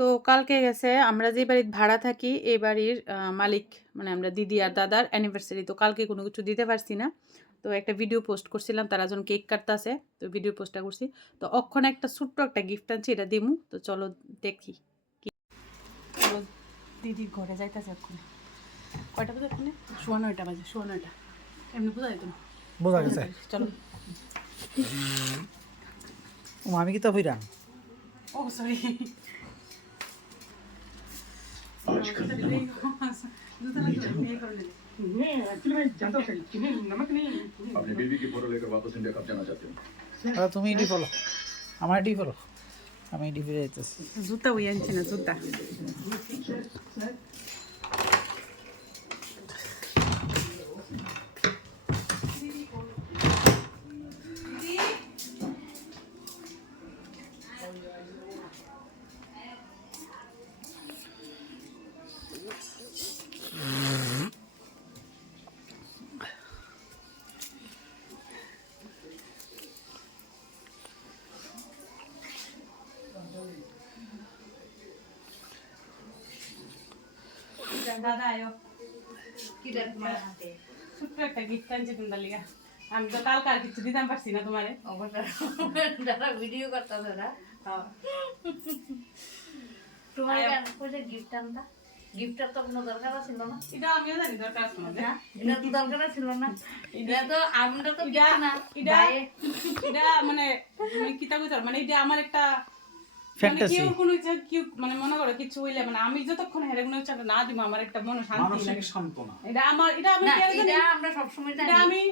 তো কালকে গেছে আমরা যে বাড়িতে ভাড়া থাকি এই বাড়ির মালিক মানে আমরা দিদি আর দাদার অ্যানিভার্সারি। তো কালকে কোনো কিছু দিতে পারছি না, তো একটা ভিডিও পোস্ট করছিলাম, তারা যখন কেক কাটতেছে তো ভিডিও পোস্টটা করছি। তো অক্ষণে একটা ছোট্ট একটা গিফট আনছি, এটা দিমু। তো চলো দেখি কি। চলো দিদির ঘরে যাইতেছে এক্ষণে। কয়টা বাজে এক্ষণে? 9:15 বাজে। 9:15 এমনি বোঝা যেত না, বোঝা গেছে। চলো। আমি কি তো ফিরা ও সরি, अपनी बीवी की फोटो लेकर वापस इंडिया कब जाना चाहते हो? তুমি এডি ফলো, আমার এডি ফলো, আমি এডি ফিরে যাইতেছি। জুতা ওই আনছি না, জুতা। দাদা আয়ো, ছোট্ট একটা গিফট আনছি তোমার লিগা। আমি তো কালকে আর কিছু দিতাম পারছি না তোমারে। দাদা ভিডিও করতে দাদা তোমার কইছে গিফট আনতা, গিফটের তো কোনো দরকার ছিল না। এটা আমিও জানি দরকার আছে না, এটা তো দরকার ছিল না। এটা তো আমরা তো এটা কিছু না। এটা মানে কিতা কইতার মানে এটা আমার একটা ফ্যান্টাসি। কেউ কোনো কেউ মানে মনে করো কিছু হইলে মানে আমি যতক্ষণ হেরে কোনো ইচ্ছা না দিব আমার একটা মনে শান্তি লাগে। সান্ত্বনা এটা আমার, এটা আমি না, কেন জানি এটা আমরা সব সময় এটা জানি। আমি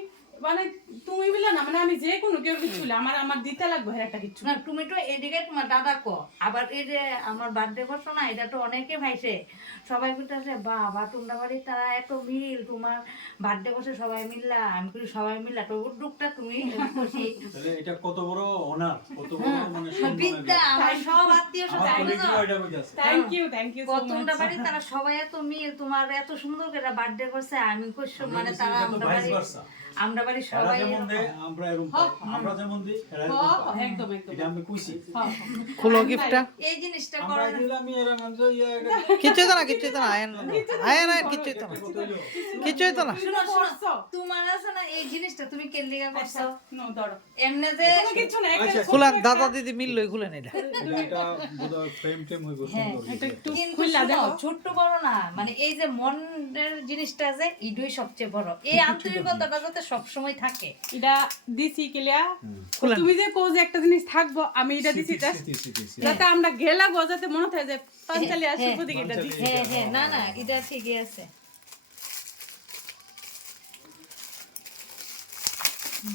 মানে তুমি বললে না মানে আমি যে কোনো কেউ কিছু হইলে আমার আমার দিতে লাগবে হের একটা কিছু। না তুমি তো এদিকে তোমার দাদা কো আবার এই যে আমার বার্থডে করছো না, এটা তো অনেকে ভাইছে সবাই বলতেছে বাবা তোমরা বাড়ি তারা এত মিল, তোমার বার্থডে করছে সবাই মিললা। আমি করি সবাই মিললা তো উদ্যোগটা তুমি খুশি। তাহলে এটা কত বড় অনার, কত বড় মানে সম্মানের বিদ্যা আমার সব আত্মীয় আমার সবাই কলিগরা এটা কইতাছে। থ্যাংক ইউ সো তোমরা মাচ। বাড়ি তারা সবাই এত মিল, তোমার এত সুন্দর করে বার্থডে করছে। আমি কইছি মানে তারা এটা তো আমরা ভাইস বাড়ি ভার্সা। আমরা বাড়ি এরা সবাই যেমন দেয় এরকম। আমরা এরকম পাই। আমরা যেমন দিই এরা এরকম পায়। একদম একদম। এটা আমি কইছি। খুলো গিফটটা। এই জিনিসটা আমরা করার দিলাম এরা নামছে ইয়া এটা কিচ্ছু হইতো না, কিচ্ছু হইতো না, আয়েন আয়েন আয়েন, কিচ্ছু হইতো না, কত হইলো? কিচ্ছু হইতো না। শুনো শুনো, তোমার আছে না এই জিনিসটা তুমি কেন লিগা করছো? নো ধরো এমনে যে কোনো কিছু না, একটা আচ্ছা, খুলান, দাদা দিদি মিললই খুলেন এটা। এটা বোধহয় ফ্রেম টেম হইব সুন্দর। এটা একটু কিন্তু খুললা শোনো, দেখো। ছোট্ট বড় না, মানে এই যে মনের জিনিসটা যে ইডুই সবচেয়ে বড়। এই আন্তরিকতাটা যাতে সবসময় থাকে। এটা দিছি কিলিয়া খুলেন। তুমি যে কো যে একটা জিনিস থাকবো আমি এটা দিছি যাতে আমরা গেলা যাতে মনে থাকে যে পাঁচতালি আর হ্যাঁ, শুভ দিকে এটা দিছি। হ্যাঁ হ্যাঁ, না না এটা ঠিকই আছে।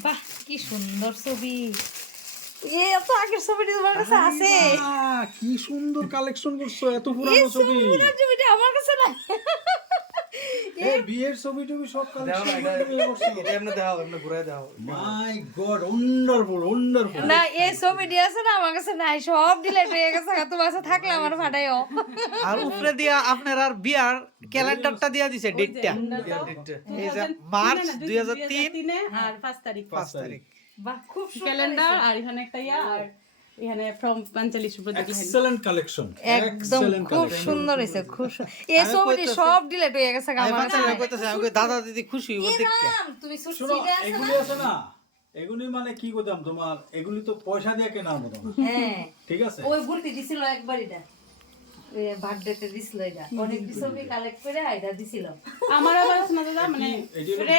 বাহ কি সুন্দর ছবি! এ এত আগের ছবিটা তোমার কাছে আছে? কি সুন্দর কালেকশন করছো, এত এই পুরানো ছবি। ছবিটা আমার কাছে নাই। এই বিয়ের ছবি টবি সব কালেকশন করছো। মাই গড, ওয়ান্ডারফুল ওয়ান্ডারফুল। না এই ছবিটি আছে না আমার কাছে নাই, সব ডিলিট হয়ে গেছে। তোমার কাছে থাকলে আমার ফাটাইও। আর উপরে দিয়া আপনার আর বিয়ার ক্যালেন্ডারটা দিয়া দিছে ডেটটা। এই যে মার্চ 2003 আর 5 তারিখ 5 তারিখ। বাহ খুব সুন্দর ক্যালেন্ডার হয়েছে। আর এখানে একটা ইয়া আর এখানে ফ্রম পাঞ্চালি শুভ দিকে। এক্সেলেন্ট কালেকশন, একদম খুব সুন্দর হয়েছে, খুব এই ছবিটি সব ডিলিট হয়ে গেছে আমি আমার কাছে বাচ্চারা নাই। কইতাছে আমি কই দাদা দিদি খুশি হইব এ দেখতে। নাম, তুমি শোনো, সুচিটা আছে এগুলি না? আছে না, এগুলি মানে কি করতাম তোমার, এগুলি তো পয়সা দিয়ে কেনার মতো না, হ্যাঁ ঠিক আছে? ওই বুলটি দিছিল একবার এটা, বার্থডেতে দিছিল এটা, অনেক ছবি কালেক্ট করে এটা দিছিল। আমার আবার শোনা দাদা মানে এটি হলো